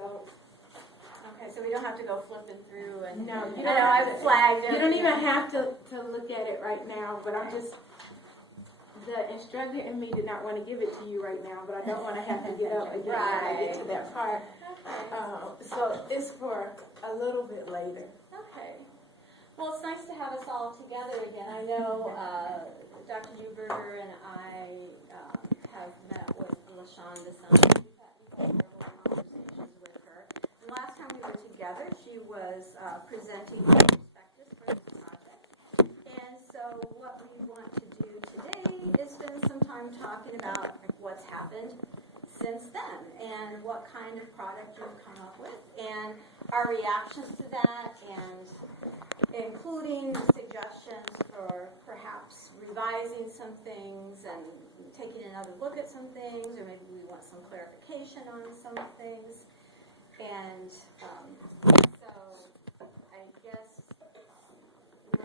results. Okay, so we don't have to go flipping through and No, you I don't know have I've to, flagged you don't everything. even have to look at it right now, but I'm just, the instructor in me did not want to give it to you right now, but I don't want to have to get up again when I get to that part. Okay. So it's for a little bit later. Okay. Well, it's nice to have us all together again. I know Dr. Newberger and I have met with Shonda some. We've had several conversations with her. And last time we were together, she was presenting her perspectives for the project. And so what we want to do today is spend some time talking about what's happened since then and what kind of product you've come up with and our reactions to that, and including suggestions for perhaps revising some things and taking another look at some things, or maybe we want some clarification on some things. And so I guess,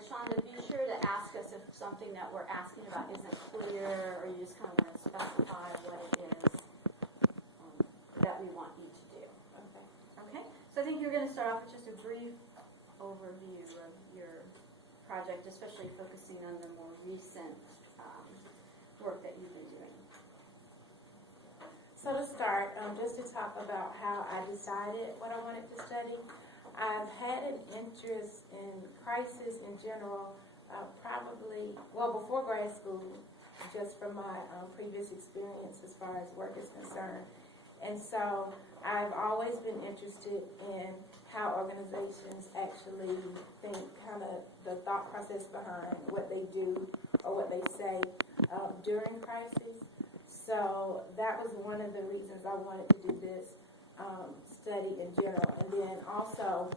Shonda, be sure to ask us if something that we're asking about isn't clear, or you just kind of want to specify what it is that we want you to do. Okay? So I think you're going to start off with just a brief overview of your project, especially focusing on the more recent work that you've been doing. So to start, just to talk about how I decided what I wanted to study, I've had an interest in crisis in general, probably, well, before grad school, just from my previous experience as far as work is concerned. And so I've always been interested in how organizations actually think, kind of the thought process behind what they do or what they say during crises. So that was one of the reasons I wanted to do this study in general. And then also,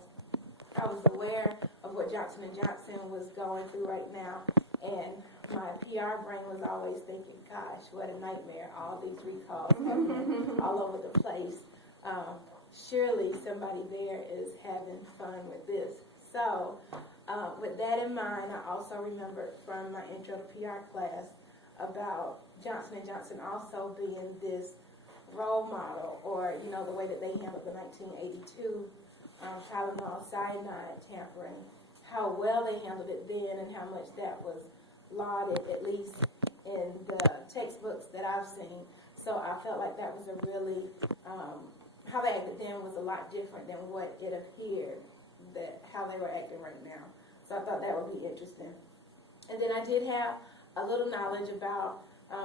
I was aware of what Johnson & Johnson was going through right now, and my PR brain was always thinking, gosh, what a nightmare, all these recalls happening all over the place. Surely somebody there is having fun with this. So with that in mind, I also remembered from my intro to PR class about Johnson & Johnson also being this role model, or, you know, the way that they handled the 1982 Tylenol cyanide tampering, how well they handled it then and how much that was lauded, at least in the textbooks that I've seen. So I felt like that was a really, how they acted then was a lot different than what it appeared that how they were acting right now. So I thought that would be interesting. And then I did have a little knowledge about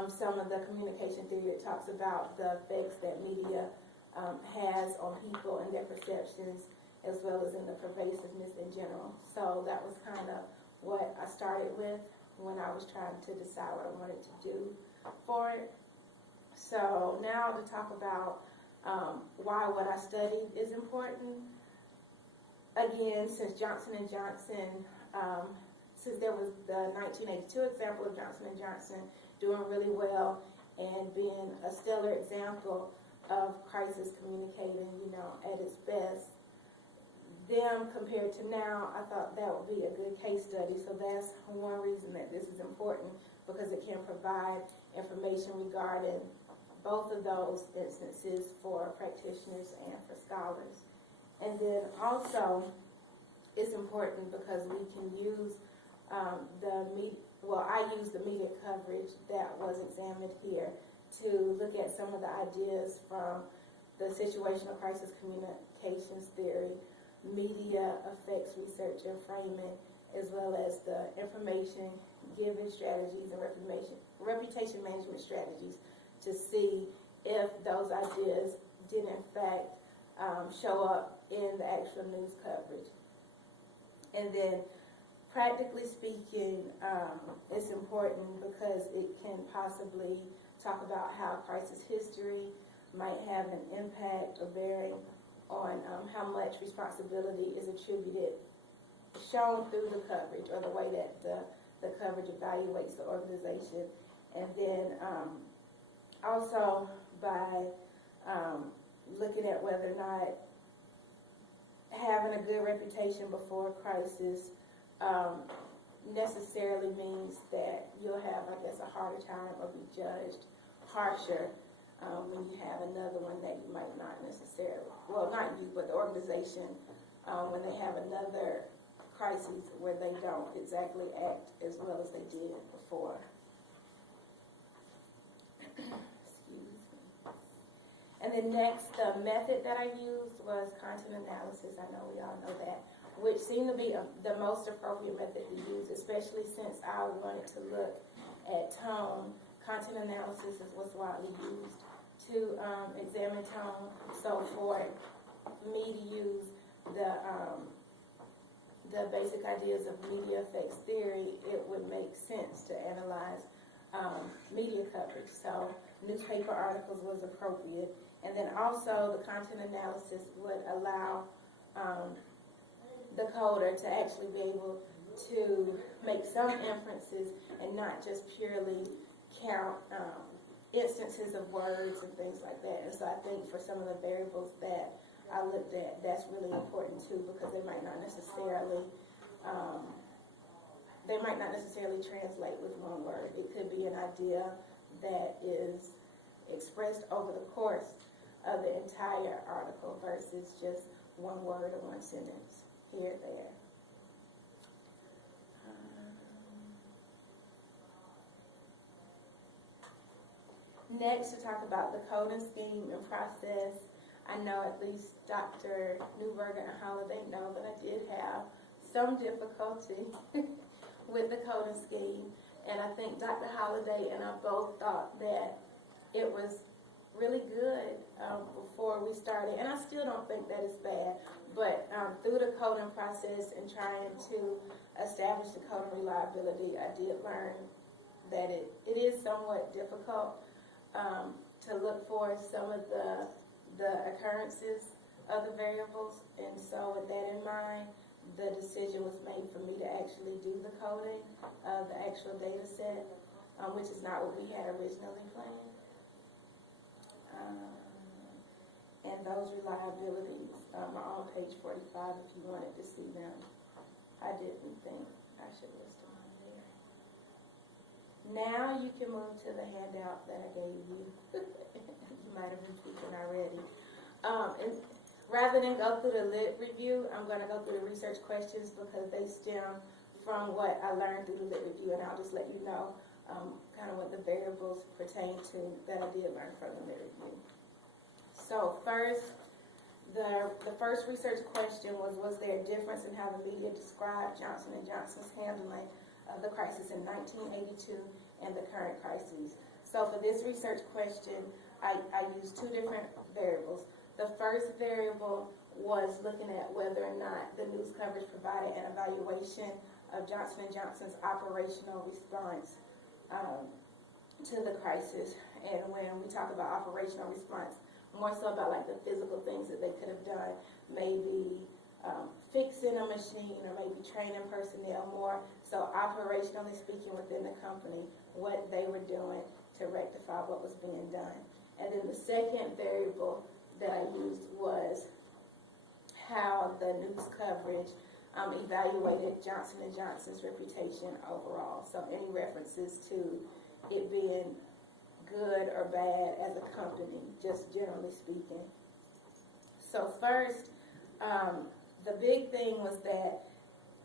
some of the communication theory. It talks about the effects that media has on people and their perceptions, as well as in the pervasiveness in general. So that was kind of what I started with when I was trying to decide what I wanted to do for it. So now to talk about why what I studied is important. Again, since Johnson & Johnson, since there was the 1982 example of Johnson & Johnson doing really well and being a stellar example of crisis communicating, you know, at its best, them compared to now, I thought that would be a good case study. So that's one reason that this is important, because it can provide information regarding both of those instances for practitioners and for scholars. And then also, it's important because we can use I use the media coverage that was examined here to look at some of the ideas from the situational crisis communications theory, media effects research and framing, as well as the information giving strategies and reputation management strategies, to see if those ideas did in fact show up in the actual news coverage. And then practically speaking, it's important because it can possibly talk about how crisis history might have an impact or bearing on how much responsibility is attributed, shown through the coverage, or the way that the coverage evaluates the organization. And then also by looking at whether or not having a good reputation before a crisis necessarily means that you'll have, I guess, a harder time or be judged harsher when you have another one that you might not necessarily, well, not you, but the organization, when they have another crisis where they don't exactly act as well as they did before. Excuse me. And then next, the method that I used was content analysis. I know we all know that, which seemed to be the most appropriate method to use, especially since I wanted to look at tone. Content analysis is what's widely used to examine tone. So for me to use the basic ideas of media effects theory, it would make sense to analyze media coverage. So newspaper articles was appropriate. And then also the content analysis would allow the coder to actually be able to make some inferences and not just purely count instances of words and things like that. And so I think for some of the variables that I looked at, that's really important too, because they might not necessarily translate with one word. It could be an idea that is expressed over the course of the entire article versus just one word or one sentence here or there. Next, to talk about the coding scheme and process. I know at least Dr. Newberger and Holliday know that I did have some difficulty with the coding scheme, and I think Dr. Holliday and I both thought that it was really good before we started, and I still don't think that is bad, but through the coding process and trying to establish the coding reliability, I did learn that it is somewhat difficult to look for some of the occurrences of the variables, and so with that in mind, the decision was made for me to actually do the coding of the actual data set, which is not what we had originally planned. And those reliabilities are on page 45 if you wanted to see them. I didn't think I should list them on there. Now you can move to the handout that I gave you. You might have been tweaking already. And rather than go through the lit review, I'm going to go through the research questions because they stem from what I learned through the lit review, and I'll just let you know kind of what the variables pertain to that I did learn from the lit review. So first, the first research question was there a difference in how the media described Johnson & Johnson's handling of the crisis in 1982 and the current crises? So for this research question, I used two different variables. The first variable was looking at whether or not the news coverage provided an evaluation of Johnson & Johnson's operational response to the crisis. And when we talk about operational response, more so about like the physical things that they could have done, maybe fixing a machine or maybe training personnel more. So operationally speaking within the company, what they were doing to rectify what was being done. And then the second variable that I used was how the news coverage evaluated Johnson & Johnson's reputation overall. So any references to it being good or bad as a company, just generally speaking. So first, the big thing was that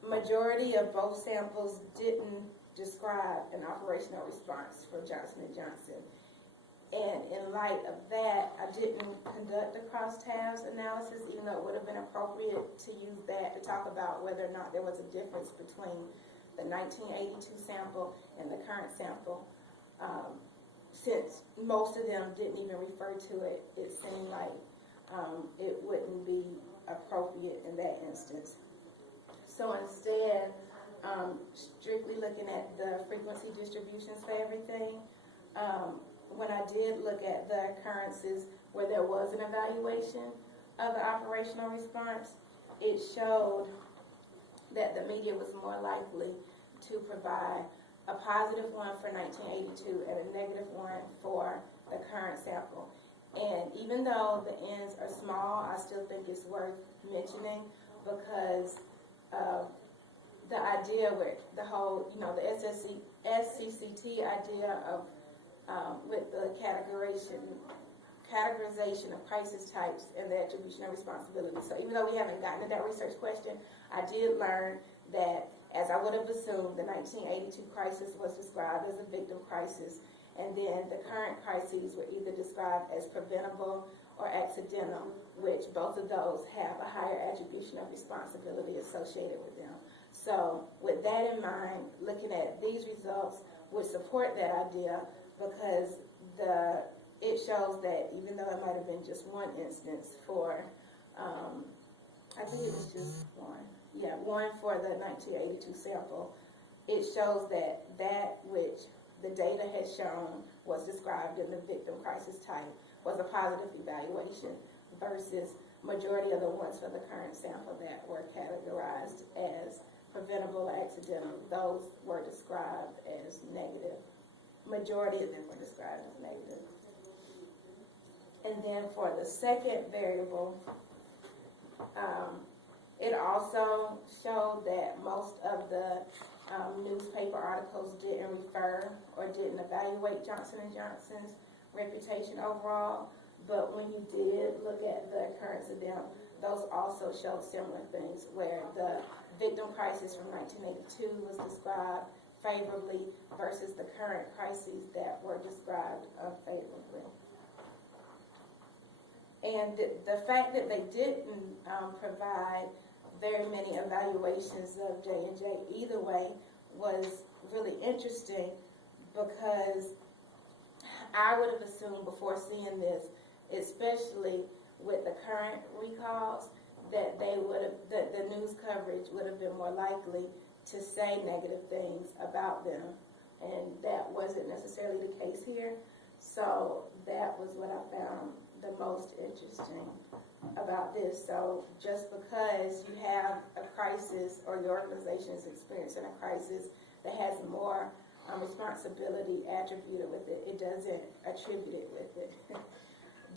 majority of both samples didn't describe an operational response for Johnson & Johnson. And in light of that, I didn't conduct a crosstabs analysis, even though it would have been appropriate to use that to talk about whether or not there was a difference between the 1982 sample and the current sample. Since most of them didn't even refer to it, it seemed like it wouldn't be appropriate in that instance. So instead, strictly looking at the frequency distributions for everything, when I did look at the occurrences where there was an evaluation of the operational response, it showed that the media was more likely to provide a positive one for 1982 and a negative one for the current sample. And even though the ends are small, I still think it's worth mentioning because the idea with the whole, the SCCT idea of with the categorization categorization of crisis types and the attribution of responsibility. So even though we haven't gotten to that research question, I did learn that, as I would have assumed, the 1982 crisis was described as a victim crisis, and then the current crises were either described as preventable or accidental, which both of those have a higher attribution of responsibility associated with them. So with that in mind, looking at these results would support that idea, because it shows that even though it might have been just one instance for, I think it was just one. Yeah, one for the 1982 sample. It shows that which the data has shown was described in the victim crisis type was a positive evaluation, versus majority of the ones for the current sample that were categorized as preventable or accidental, those were described as negative. Majority of them were described as negative. And then for the second variable, it also showed that most of the newspaper articles didn't refer or didn't evaluate Johnson & Johnson's reputation overall, but when you did look at the occurrence of them, those also showed similar things, where the victim crisis from 1982 was described favorably versus the current crises that were described unfavorably. And the fact that they didn't provide very many evaluations of J&J either way was really interesting, because I would have assumed before seeing this, especially with the current recalls, that the news coverage would have been more likely to say negative things about them, and that wasn't necessarily the case here. So that was what I found the most interesting about this. So just because you have a crisis, or your organization is experiencing a crisis that has more responsibility attributed with it, it doesn't attribute it with it.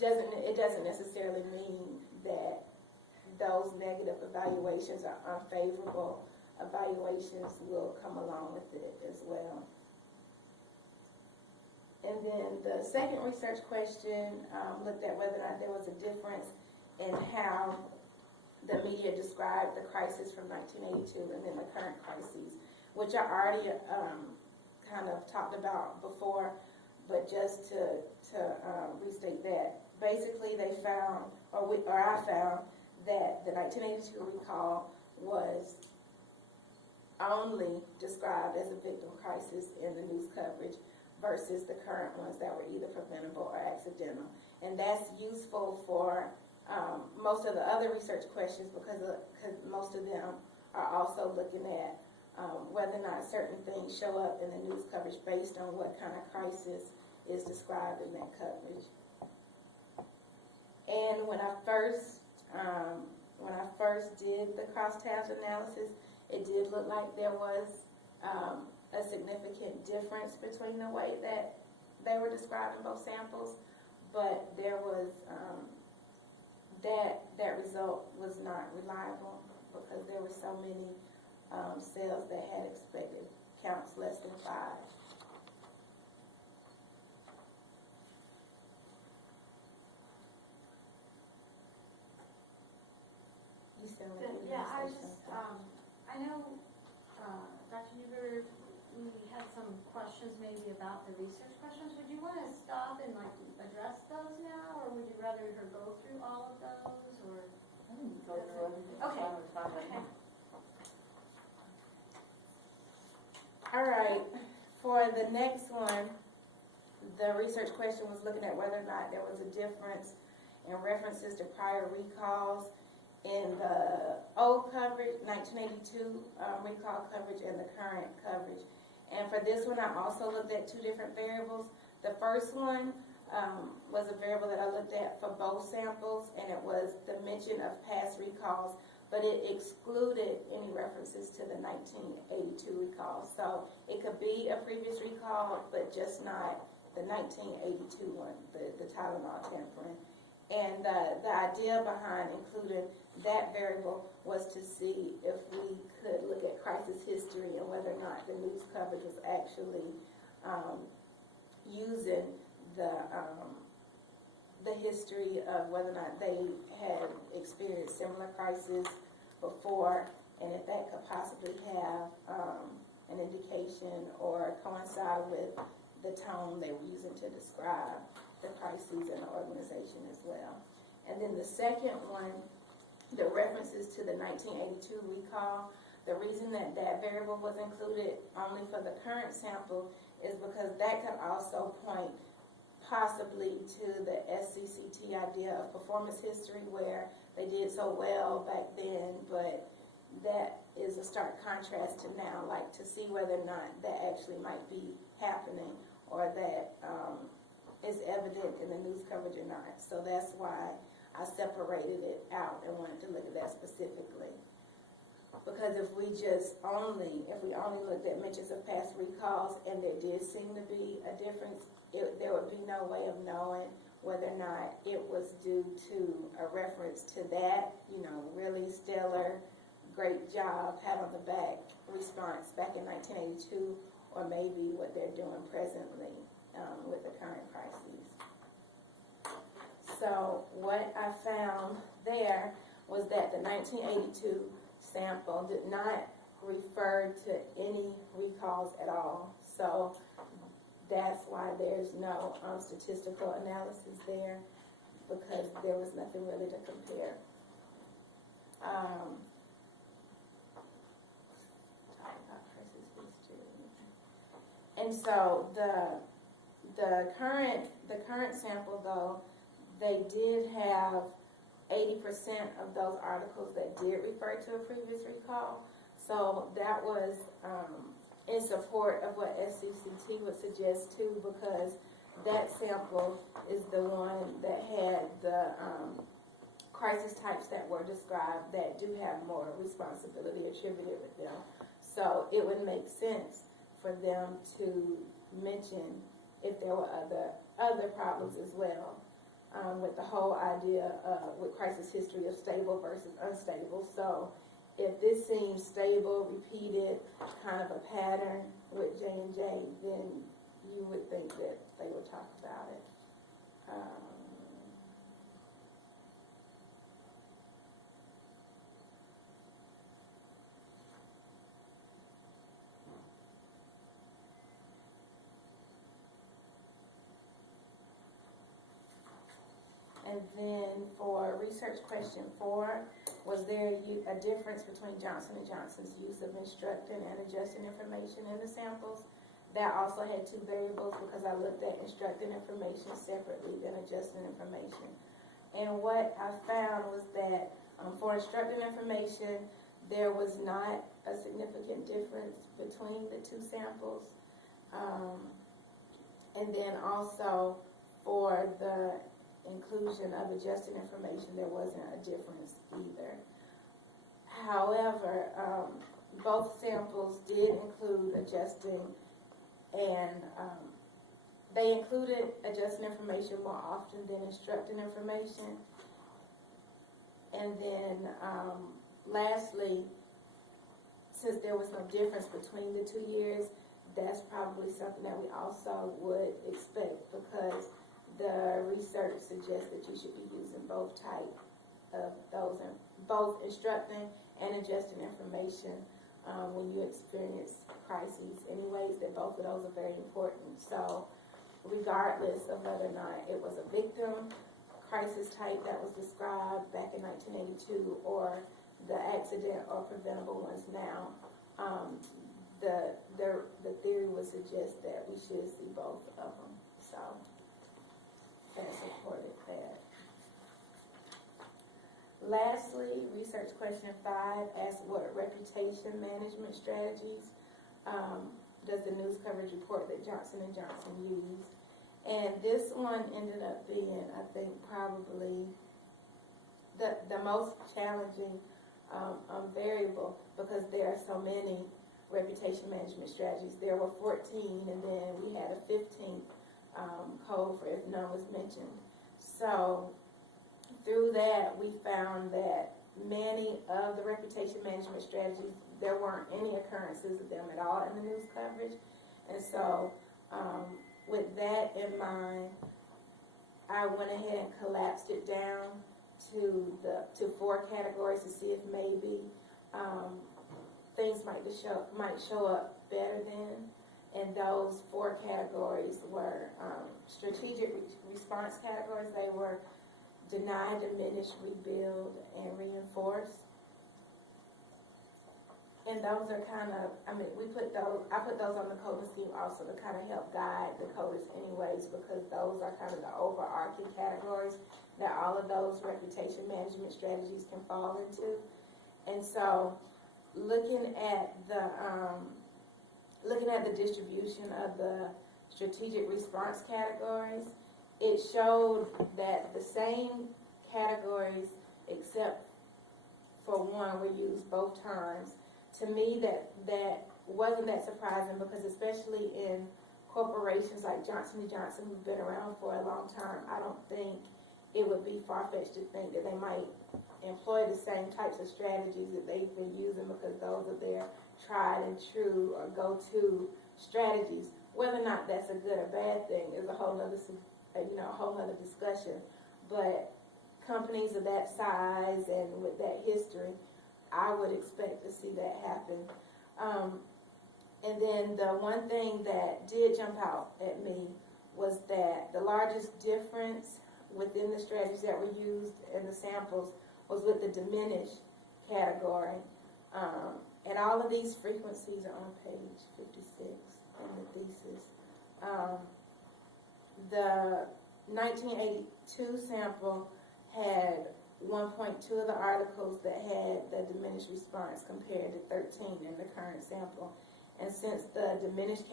It doesn't necessarily mean that those negative evaluations are unfavorable. Evaluations will come along with it as well. And then the second research question looked at whether or not there was a difference in how the media described the crisis from 1982 and then the current crises, which I already kind of talked about before, but just to restate that, basically they found, or I found, that the 1982 recall was only described as a victim crisis in the news coverage, versus the current ones that were either preventable or accidental. And that's useful for most of the other research questions, because most of them are also looking at whether or not certain things show up in the news coverage based on what kind of crisis is described in that coverage. And when I first did the crosstabs analysis, it did look like there was a significant difference between the way that they were described in both samples, but there was that result was not reliable, because there were so many cells that had expected counts less than 5. You still Yeah, I just, I know, Dr. Huber, we had some questions maybe about the research questions. Would you want to stop and address those now, or would you rather her go through all of those, or? Go through everything. Okay. Okay. All right, for the next one, the research question was looking at whether or not there was a difference in references to prior recalls in the old coverage, 1982 recall coverage, and the current coverage. And for this one, I also looked at 2 different variables. The first one was a variable that I looked at for both samples, and it was the mention of past recalls, but it excluded any references to the 1982 recall. So it could be a previous recall, but just not the 1982 one, the Tylenol tampering. And the idea behind including that variable was to see if we could look at crisis history and whether or not the news coverage was actually using the history of whether or not they had experienced similar crises before, and if that could possibly have an indication or coincide with the tone they were using to describe the crises in the organization as well. And then the second one, the references to the 1982 recall. The reason that that variable was included only for the current sample is because that could also point possibly to the SCCT idea of performance history, where they did so well back then, but that is a stark contrast to now, like to see whether or not that actually might be happening, or that is evident in the news coverage or not. So that's why I separated it out and wanted to look at that specifically. Because if we only looked at mentions of past recalls and there did seem to be a difference, there would be no way of knowing whether or not it was due to a reference to that, really stellar, great job, pat on the back response back in 1982, or maybe what they're doing presently with the current crises. So what I found there was that the 1982 sample did not refer to any recalls at all. So that's why there's no statistical analysis there, because there was nothing really to compare. And so the current sample, though, they did have 80% of those articles that did refer to a previous recall. So that was in support of what SCCT would suggest too, because that sample is the one that had the crisis types that were described that do have more responsibility attributed with them. So it would make sense for them to mention if there were other problems as well, with the whole idea with crisis history of stable versus unstable. So if this seems stable, repeated, kind of a pattern with J&J, then you would think that they would talk about it. And then for research question 4, was there a difference between Johnson & Johnson's use of instructing and adjusting information in the samples? That also had 2 variables, because I looked at instructing information separately than adjusting information. And what I found was that for instructing information, there was not a significant difference between the 2 samples. And then also for the inclusion of adjusting information, there wasn't a difference either. However, both samples did include adjusting, and they included adjusting information more often than instructing information. And then lastly, since there was no difference between the 2 years, that's probably something that we also would expect, because the research suggests that you should be using both types of those, both instructing and adjusting information when you experience crises. Anyways, that both of those are very important. So regardless of whether or not it was a victim crisis type that was described back in 1982 or the accident or preventable ones now, the theory would suggest that we should see both of them. So that supported that. Lastly, research question 5 asks what reputation management strategies does the news coverage report that Johnson & Johnson used. And this one ended up being, I think, probably the most challenging variable, because there are so many reputation management strategies. There were 14, and then we had a 15th code for if none was mentioned. So through that, we found that many of the reputation management strategies, there weren't any occurrences of them at all in the news coverage. And so with that in mind, I went ahead and collapsed it down to 4 categories to see if maybe things might show up better then. And those 4 categories were strategic response categories. They were deny, diminish, rebuild, and reinforce. And those are kind of, I put those on the coding scheme also to kind of help guide the coders anyways, because those are kind of the overarching categories that all of those reputation management strategies can fall into. And so looking at the distribution of the strategic response categories, it showed that the same categories, except for one, were used both times. To me, that wasn't that surprising, because especially in corporations like Johnson & Johnson, who've been around for a long time, I don't think it would be far-fetched to think that they might employ the same types of strategies that they've been using, because those are their tried and true or go-to strategies. Whether or not that's a good or bad thing is a whole other discussion. But companies of that size and with that history, I would expect to see that happen. And then the one thing that did jump out at me was that the largest difference within the strategies that were used in the samples was with the diminish category. And all of these frequencies are on page 56 in the thesis. The 1982 sample had 1.2 of the articles that had the diminished response compared to 13 in the current sample. And since the diminished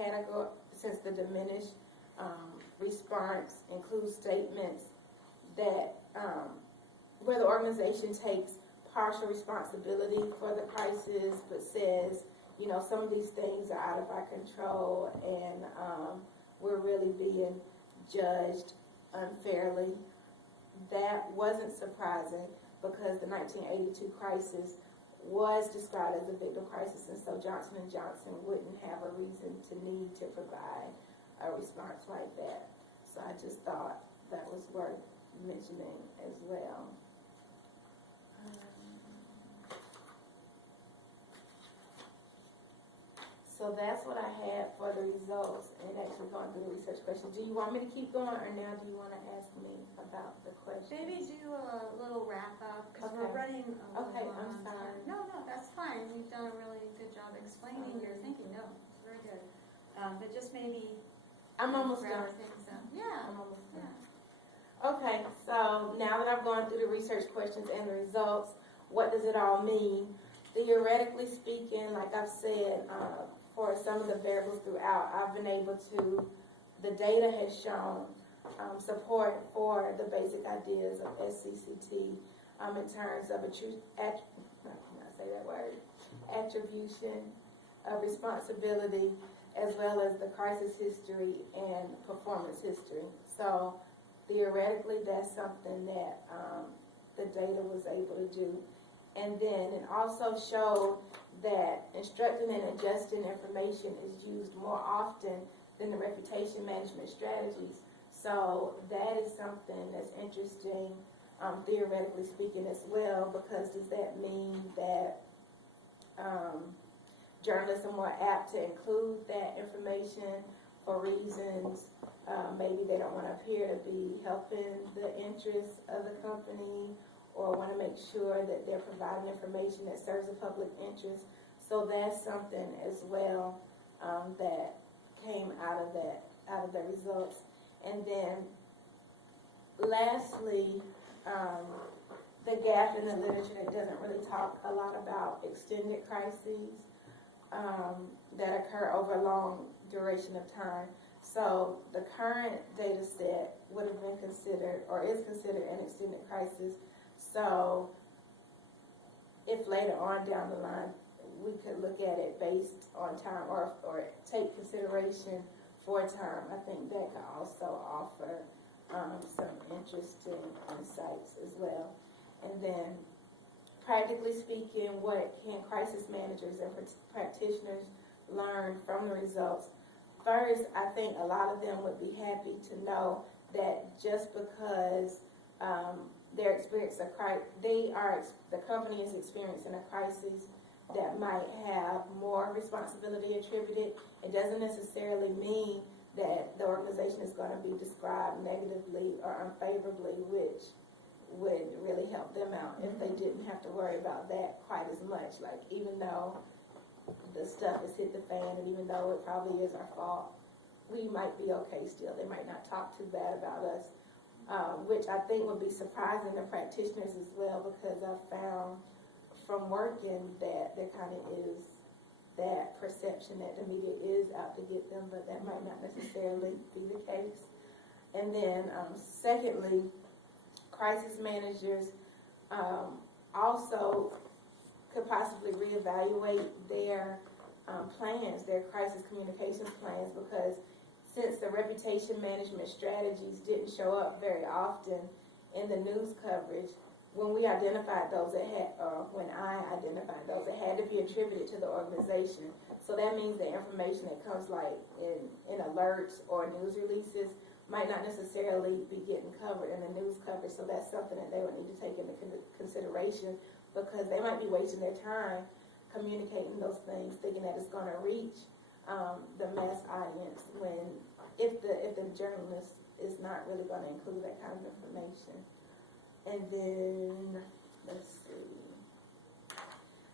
response includes statements that where the organization takes partial responsibility for the crisis, but says, some of these things are out of our control and we're really being judged unfairly. That wasn't surprising, because the 1982 crisis was described as a victim crisis, and so Johnson & Johnson wouldn't have a reason to need to provide a response like that. So I just thought that was worth mentioning as well. So that's what I had for the results and actually going through the research questions. Do you want me to keep going, or now do you want to ask me about the questions? Maybe do a little wrap up, because Okay. we're running a little Okay, long I'm on sorry. time. No, that's fine. You've done a really good job explaining your thinking. No, it's very good. But just maybe I'm almost wrap done. things up. Yeah. I'm almost done. Yeah. Okay, so now that I've gone through the research questions and the results, what does it all mean? Theoretically speaking, like I've said, for some of the variables throughout, I've been able to, the data has shown support for the basic ideas of SCCT in terms of attribution of responsibility, as well as the crisis history and performance history. So theoretically, that's something that the data was able to do. And then it also showed that instructing and adjusting information is used more often than the reputation management strategies. So that is something that's interesting, theoretically speaking as well, because does that mean that journalists are more apt to include that information for reasons maybe they don't want to appear to be helping the interests of the company, or want to make sure that they're providing information that serves the public interest. So that's something as well that came out of the results. And then lastly, the gap in the literature that doesn't really talk a lot about extended crises that occur over a long duration of time. So the current data set would have been considered, or is considered, an extended crisis. So if later on down the line we could look at it based on time, or take consideration for time, I think that could also offer some interesting insights as well. And then practically speaking, what can crisis managers and practitioners learn from the results? First, I think a lot of them would be happy to know that just because they're experiencing the company is experiencing a crisis that might have more responsibility attributed, it doesn't necessarily mean that the organization is going to be described negatively or unfavorably, which would really help them out if they didn't have to worry about that quite as much. Like, even though the stuff has hit the fan, and even though it probably is our fault, we might be okay still. They might not talk too bad about us, which I think would be surprising to practitioners as well, because I've found from working that there kind of is that perception that the media is out to get them, but that might not necessarily be the case. And then secondly, crisis managers also could possibly reevaluate their plans, their crisis communications plans, because since the reputation management strategies didn't show up very often in the news coverage, when we identified those, when I identified those, it had to be attributed to the organization. So that means the information that comes like in alerts or news releases might not necessarily be getting covered in the news coverage. So that's something that they would need to take into consideration, because they might be wasting their time communicating those things, thinking that it's going to reach the mass audience, when if the journalist is not really going to include that kind of information. And then, let's see,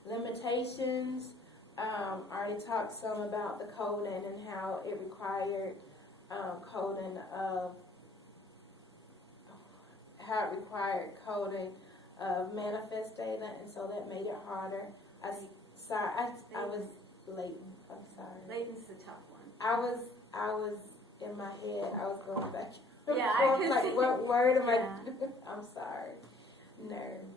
limitations. I already talked some about the coding and how it required coding of manifest data, and so that made it harder. I was late. I'm sorry. Layton's the tough one. I was in my head. I was going back. Yeah, I could like, see. what word am Yeah. I'm sorry. Nerves.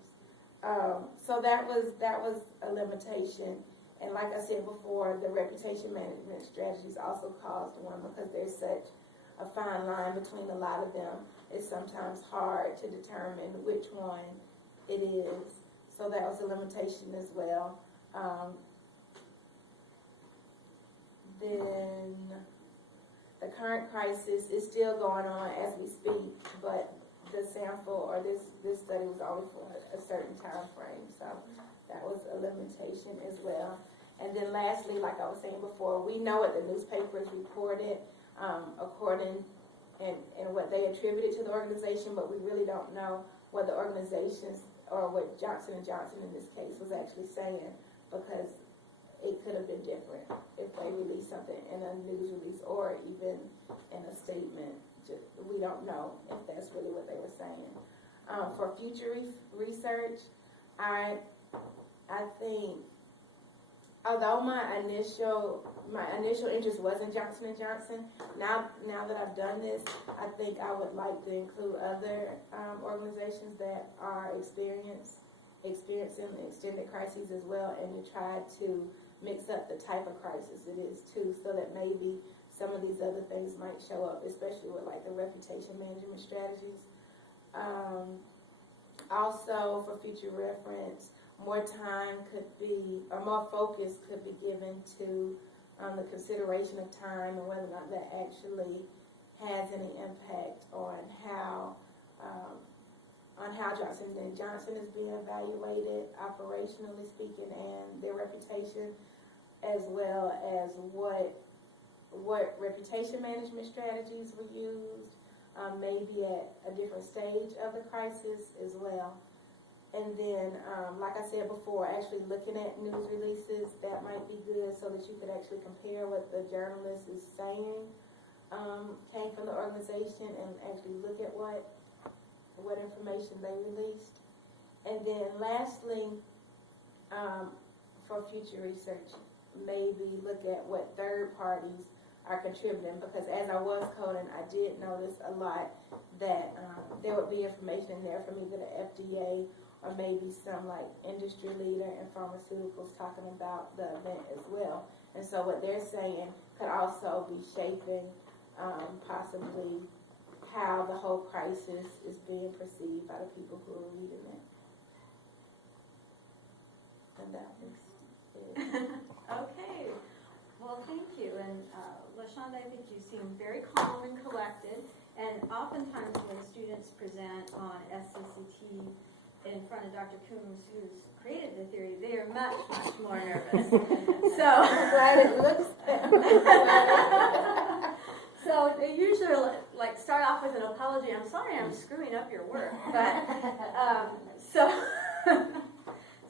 So that was a limitation. And like I said before, the reputation management strategies also caused one, because there's such a fine line between a lot of them. It's sometimes hard to determine which one it is. So that was a limitation as well. Then the current crisis is still going on as we speak, but the sample or this study was only for a certain time frame, so that was a limitation as well. And then lastly, like I was saying before, we know what the newspapers reported according and what they attributed to the organization, but we really don't know what the organizations or what Johnson & Johnson in this case was actually saying, because it could have been different if they released something in a news release or even in a statement. We don't know if that's really what they were saying. For future research, I think, although my initial interest was in Johnson & Johnson, now that I've done this, I think I would like to include other organizations that are experiencing extended crises as well, and to try to mix up the type of crisis it is too, so that maybe some of these other things might show up, especially with like the reputation management strategies. Also, for future reference, more time could be, or more focus could be given to the consideration of time and whether or not that actually has any impact on how Johnson & Johnson is being evaluated, operationally speaking, and their reputation, as well as what reputation management strategies were used, maybe at a different stage of the crisis as well. And then, like I said before, actually looking at news releases, that might be good, so that you could actually compare what the journalist is saying came from the organization, and actually look at what information they released. And then lastly, for future research, maybe look at what third parties are contributing, because as I was coding, I did notice a lot that there would be information in there from either the FDA or maybe some like industry leader in pharmaceuticals talking about the event as well. And so what they're saying could also be shaping possibly how the whole crisis is being perceived by the people who are reading it. And that was it. Okay. Well, thank you. And LaShonda, I think you seem very calm and collected. And oftentimes when students present on SCCT in front of Dr. Coombs, who's created the theory, they are much, much more nervous. So I'm glad it looks so they usually like start off with an apology. I'm sorry, I'm screwing up your work, but so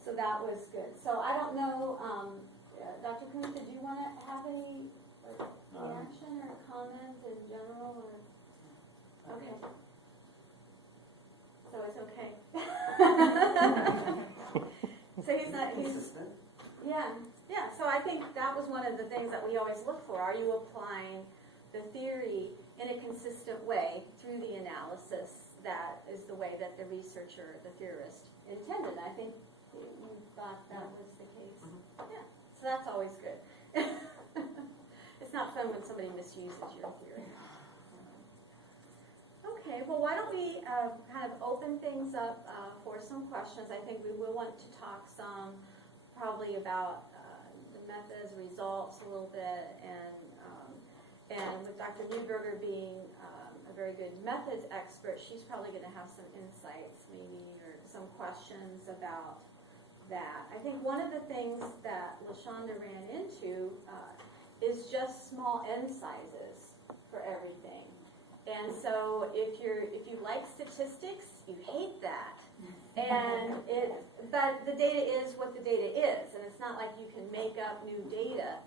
so that was good. So I don't know, Dr. Coombs, did you want to have any reaction or comment in general? Or? Okay. So it's okay. So he's yeah. So I think that was one of the things that we always look for. Are you applying the theory in a consistent way through the analysis? That is the way that the researcher, the theorist, intended. I think you thought that was the case. Yeah. So that's always good. It's not fun when somebody misuses your theory. Okay, well, why don't we kind of open things up for some questions. I think we will want to talk some probably about the methods, results a little bit, and with Dr. Newberger being a very good methods expert, she's probably going to have some insights maybe or some questions about that. I think one of the things that LaShonda ran into is just small n sizes for everything. And so if you like statistics, you hate that. But the data is what the data is, and it's not like you can make up new data.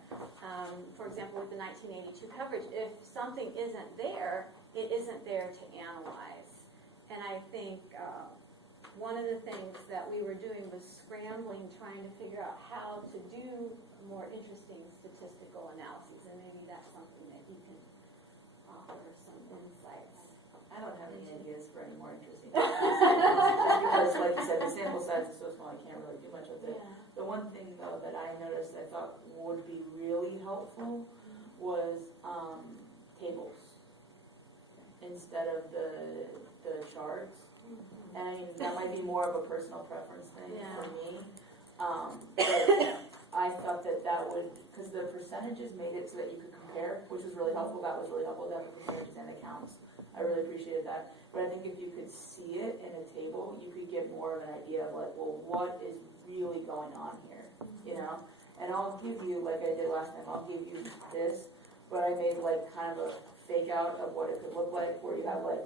For example, with the 1982 coverage, if something isn't there, it isn't there to analyze. And I think one of the things that we were doing was scrambling, trying to figure out how to do more interesting statistical analyses, and maybe that's something that you can offer some insights. I don't have any ideas for any more interesting because, like you said, the sample size is so small I can't really do much with it. Yeah. The one thing, though, that I noticed I thought would be really helpful was tables instead of the charts. And I mean, that might be more of a personal preference thing for me. But I thought that would, because the percentages made it so that you could compare, which was really helpful. That was really helpful to have the percentages and the counts. I really appreciated that. But I think if you could see it in a table, you could get more of an idea of like, well, what is really going on here, you know? And I'll give you, like I did last time, I'll give you this, but I made like kind of a fake out of what it could look like, where you have like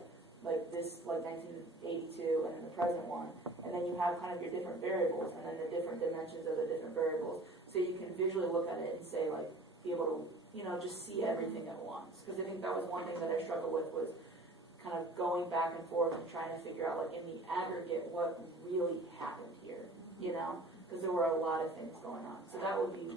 this, like 1982 and then the present one, and then you have kind of your different variables and then the different dimensions of the different variables, so you can visually look at it and say like, be able to, you know, just see everything at once. Because I think that was one thing that I struggled with, was kind of going back and forth and trying to figure out, like, in the aggregate, what really happened here, you know? Because there were a lot of things going on. So that would be,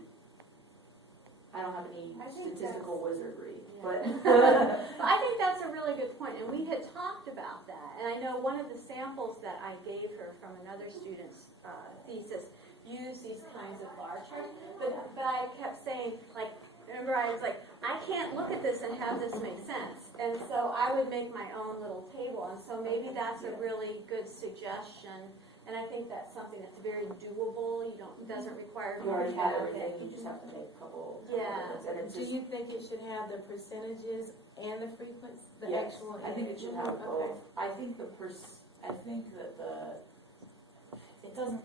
I don't have any statistical wizardry, but. I think that's a really good point, and we had talked about that. And I know one of the samples that I gave her from another student's thesis used these kinds of bar charts, but I kept saying, like, remember I was like, I can't look at this and have this make sense. And so I would make my own little table. And so maybe that's a really good suggestion. And I think that's something that's very doable. It doesn't require. You already have everything, you just have to make a couple. Yeah. Do you think it should have the percentages and the frequency, the Yes, actual? I think it should have Okay. both. I think it doesn't,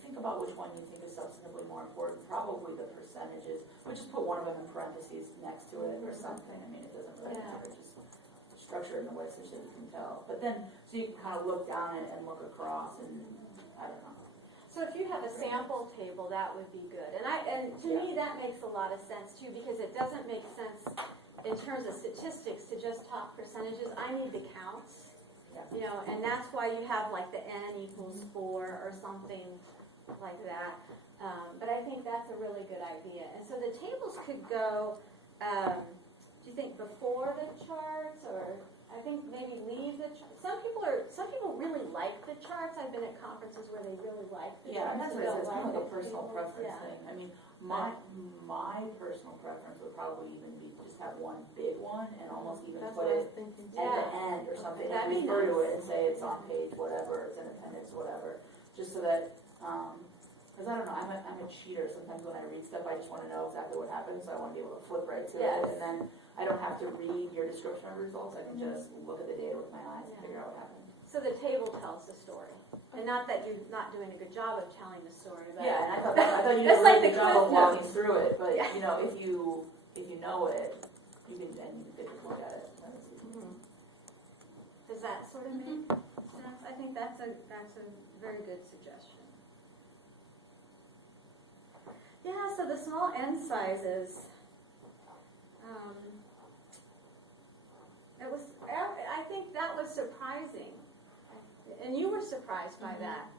think about which one you think is substantively more important. Probably the percentages, but just put one of them in parentheses next to it or something. I mean, it doesn't really matter, just structure it in a way so that you can tell. But then, so you can kind of look down it and look across, and I don't know. So if you have a sample table, that would be good. And to me, that makes a lot of sense too, because it doesn't make sense in terms of statistics to just talk percentages. I need the counts, you know, and that's why you have like the n equals 4 or something like that. But I think that's a really good idea. And so the tables could go, do you think before the charts, or I think maybe leave the charts? Some people really like the charts. I've been at conferences where they really like the charts. Yeah, and that's what it is. It's kind of like a the personal tables. preference thing. I mean, my personal preference would probably even be just have one big one and almost even That's put what I it was thinking. at the end or something, and That'd be refer to nice. it and say it's on page whatever, it's in appendix whatever, just so that, because I don't know, I'm a cheater. Sometimes when I read stuff, I just want to know exactly what happened, so I want to be able to flip right to Yes. it. And then I don't have to read your description of results. I can just look at the data with my eyes and figure out what happened. So the table tells the story. And not that you're not doing a good job of telling the story, but Yeah, and I thought you did That's a like really the good job of Cliff walking Notes. through it. But Yeah. you know, if you know it, you can then take a look at it. Does that sort of make sense? I think that's a very good suggestion. Yeah, so the small n sizes, I think that was surprising. And you were surprised by that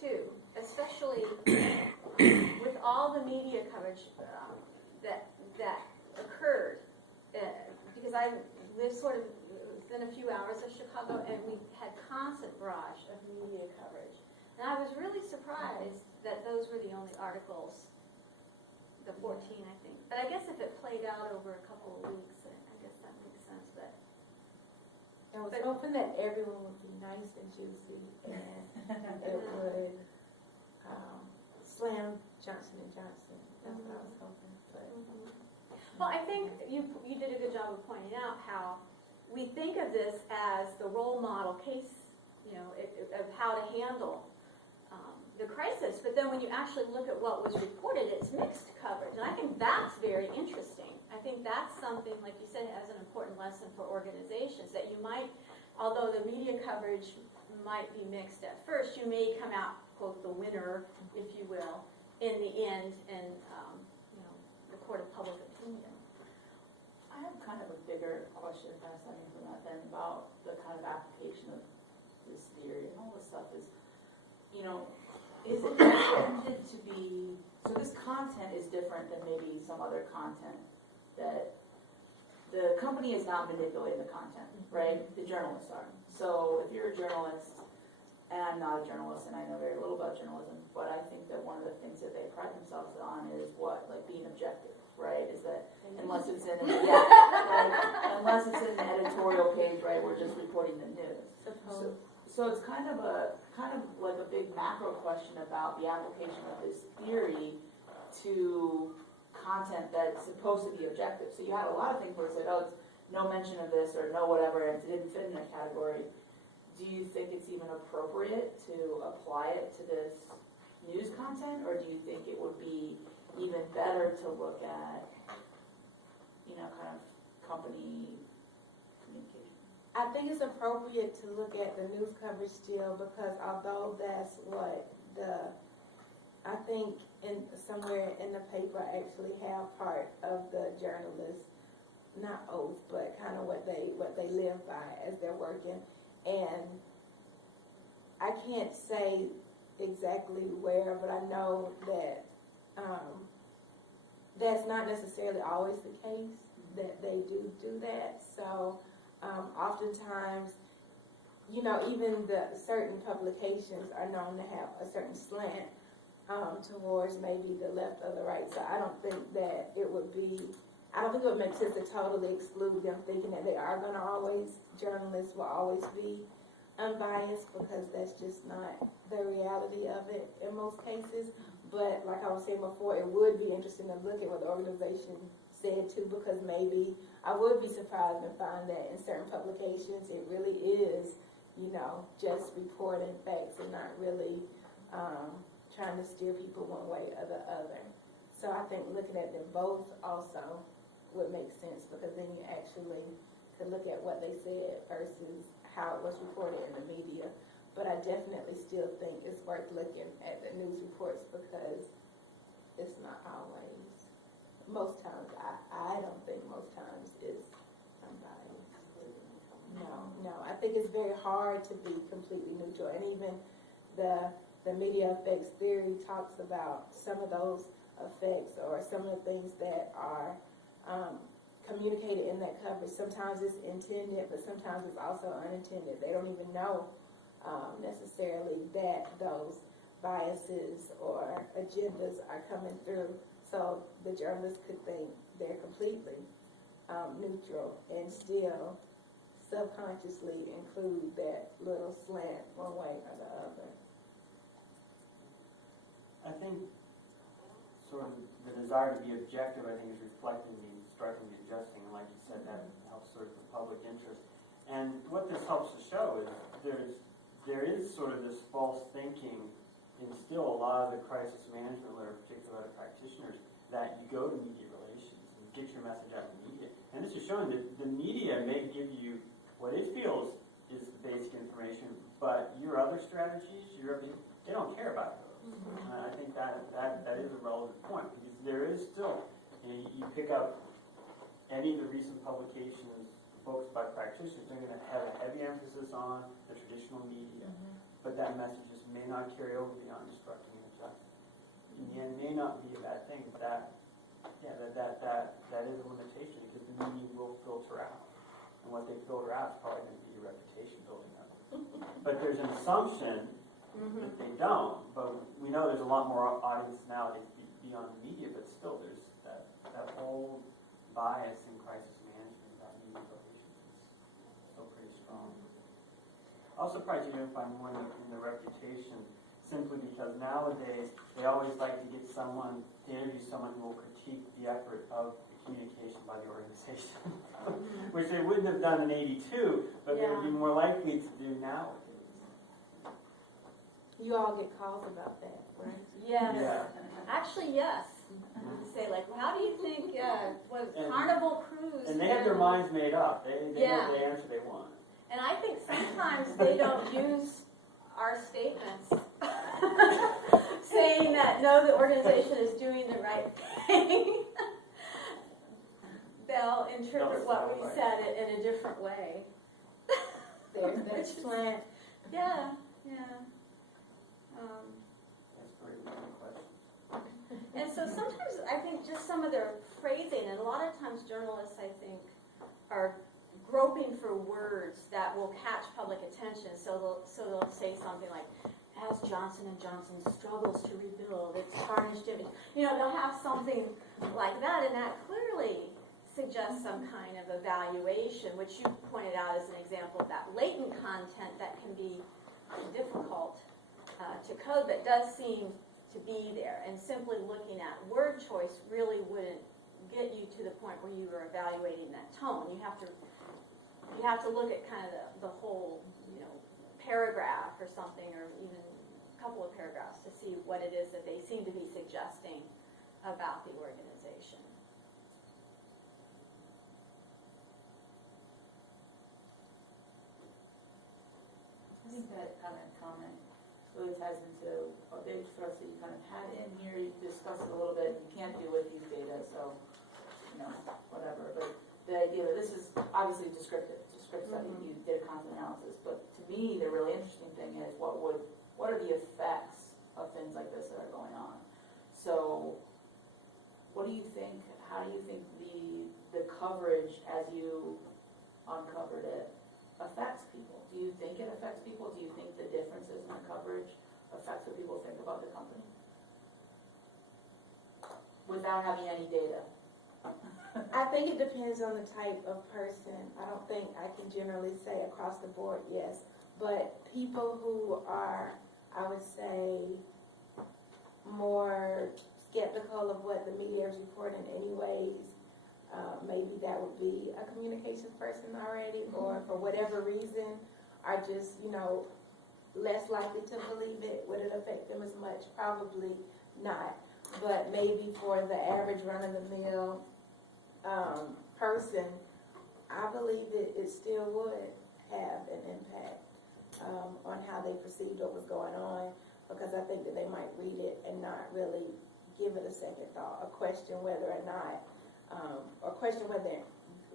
too, especially with all the media coverage that occurred. Because I lived sort of within a few hours of Chicago, and we had constant barrage of media coverage. And I was really surprised that those were the only articles, the 14, I think. But I guess if it played out over a couple of weeks, I guess that makes sense. But I was hoping that everyone would be nice and juicy, and it would slam Johnson & Johnson. That's what I was hoping. But well, I think you did a good job of pointing out how we think of this as the role model case, of how to handle the crisis. But then when you actually look at what was reported, it's mixed coverage. And I think that's very interesting. I think that's something, like you said, as an important lesson for organizations, that you might, although the media coverage might be mixed at first, you may come out, quote, the winner, if you will, in the end, in the court of public opinion. I have kind of a bigger question if I from that then about the kind of application of this theory and all this stuff is, is it intended to be, so this content is different than maybe some other content that the company is not manipulating the content, right? The journalists are. So if you're a journalist, and I'm not a journalist and I know very little about journalism, but I think that one of the things that they pride themselves on is what? Like being objective, right? Is that unless it's in unless it's in the editorial page, right, we're just reporting the news. So it's kind of like a big macro question about the application of this theory to content that's supposed to be objective. So you had a lot of things where it said, oh, it's no mention of this or no whatever, and it didn't fit in a category. Do you think it's even appropriate to apply it to this news content, or do you think it would be even better to look at, kind of company communication? I think it's appropriate to look at the news coverage still, because although that's what I think somewhere in the paper I actually have part of the journalists, not oath, but kind of what they live by as they're working. And I can't say exactly where, but I know that that's not necessarily always the case, that they do that. So oftentimes, even the certain publications are known to have a certain slant towards maybe the left or the right. So I don't think it would make sense to totally exclude them, thinking that journalists will always be unbiased, because that's just not the reality of it in most cases. But like I was saying before, it would be interesting to look at what the organization said too, because maybe I would be surprised to find that in certain publications it really is, just reporting facts and not really trying to steer people one way or the other. So I think looking at them both also would make sense, because then you actually could look at what they said versus how it was reported in the media. But I definitely still think it's worth looking at the news reports, because it's not always. Most times, I don't think most times it's unbiased. No. I think it's very hard to be completely neutral. And even the media effects theory talks about some of those effects, or some of the things that are communicated in that coverage. Sometimes it's intended, but sometimes it's also unintended. They don't even know necessarily that those biases or agendas are coming through. So the journalists could think they're completely neutral and still subconsciously include that little slant one way or the other. I think sort of the desire to be objective, I think, is reflecting the striking and adjusting, and like you said, that helps serve the public interest. And what this helps to show is there is sort of this false thinking in still a lot of the crisis management literature, particularly other practitioners, that you go to media relations and get your message out to media. And this is showing that the media may give you what it feels is the basic information, but your other strategies, they don't care about those. And I think that is a relevant point, because there is still, you pick up any of the recent publications, books by practitioners, they're going to have a heavy emphasis on the traditional media, but that message just may not carry over beyond instructing and adjusting. In the end, it may not be a bad thing, but that is a limitation, because the media will filter out. And what they filter out is probably going to be your reputation building up. But there's an assumption that they don't, but we know there's a lot more audience nowadays beyond the media, but still there's that whole bias in crisis management about media relations is still pretty strong. I was surprised you didn't find more in the reputation, simply because nowadays they always like to get someone to interview someone who will critique the effort of the communication by the organization, which they wouldn't have done in '82, but they would be more likely to do nowadays. You all get calls about that, right? Yes. Yeah. Actually, yes. Say, like, well, how do you think, Carnival Cruise? And they have their minds made up. They Yeah. know the answer they want. And I think sometimes they don't use our statements saying that, no, the organization is doing the right thing. They'll interpret what we said in a different way. There's that slant. Yeah. That's a very good question. And so sometimes I think just some of their phrasing, and a lot of times journalists, I think, are groping for words that will catch public attention. So they'll say something like, as Johnson & Johnson struggles to rebuild its tarnished image. They'll have something like that, and that clearly suggests some kind of evaluation, which you pointed out as an example of that latent content that can be difficult to code, but does seem to be there. And simply looking at word choice really wouldn't get you to the point where you were evaluating that tone. You have to look at kind of the whole, paragraph or something, or even a couple of paragraphs to see what it is that they seem to be suggesting about the organization. I think that kind of comment really ties into a big thrust that you kind of had in here. You discussed it a little bit. You can't do with these data, so whatever. But the idea that this is obviously descriptive study. You did a content analysis, but to me, the really interesting thing is what are the effects of things like this that are going on. So, what do you think? How do you think the coverage, as you uncovered it, affects people? Do you think it affects people? Do you think the differences in the coverage affects what people think about the company? Without having any data. I think it depends on the type of person. I don't think I can generally say across the board, yes. But people who are, I would say, more skeptical of what the media is reporting anyways, maybe that would be a communications person already, or for whatever reason are just, less likely to believe it. Would it affect them as much? Probably not. But maybe for the average run-of-the-mill person, I believe it still would have an impact on how they perceived what was going on, because I think that they might read it and not really give it a second thought, or question whether or not, or question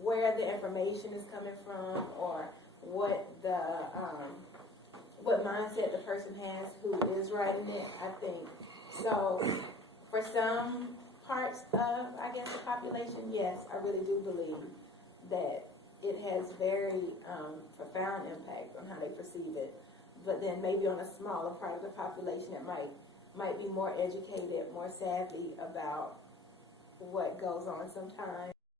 where the information is coming from, or what what mindset the person has who is writing it. I think so. For some parts of, I guess, the population, yes, I really do believe that it has very profound impact on how they perceive it. But then maybe on a smaller part of the population, it might be more educated, more savvy about what goes on sometimes.